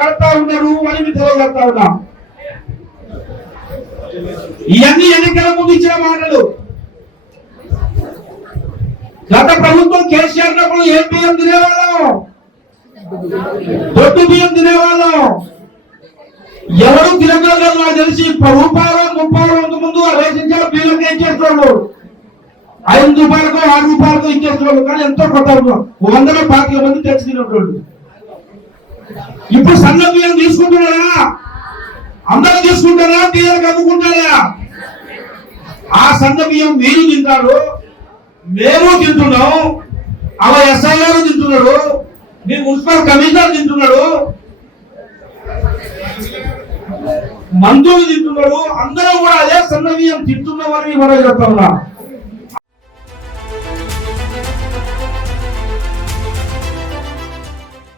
కడతా ఉన్నారు అని మీకు తెలియజేస్తా ఉన్నా. ఇవన్నీ ఎన్నికల ముందు ఇచ్చిన మాటలు. గత ప్రభుత్వం కేసీఆర్ నప్పుడు ఏం బియ్యం తినేవాళ్ళం? దొడ్డు బియ్యం తినేవాళ్ళం. ఎవరు తినగలరు నాకు తెలిసి రూపాయలు ముప్పై రోజుల ముందు రేషన్ బియ్యం ఇచ్చేస్తున్నాడు ఐదు రూపాయలకు ఆరు రూపాయలకు ఇచ్చేస్తున్నాడు కానీ ఎంతో కొత్త వందల పాతిక మంది తెచ్చి తినేటోళ్ళు. ఇప్పుడు సన్న బియ్యం తీసుకుంటున్నారా? అందరూ తీసుకుంటారా? తీయలకు అమ్ముకుంటారా ఆ సన్న బియ్యం మీరు తింటారు మేము తింటున్నాం అలా ఎస్ఐఆర్ తింటున్నాడు మీ మున్సిపల్ కమిషనర్ తింటున్నాడు మంత్రులు తింటున్నాడు అందరూ కూడా అదే సన్న బియ్యం తింటున్నామని మనం చెప్తా ఉన్నా.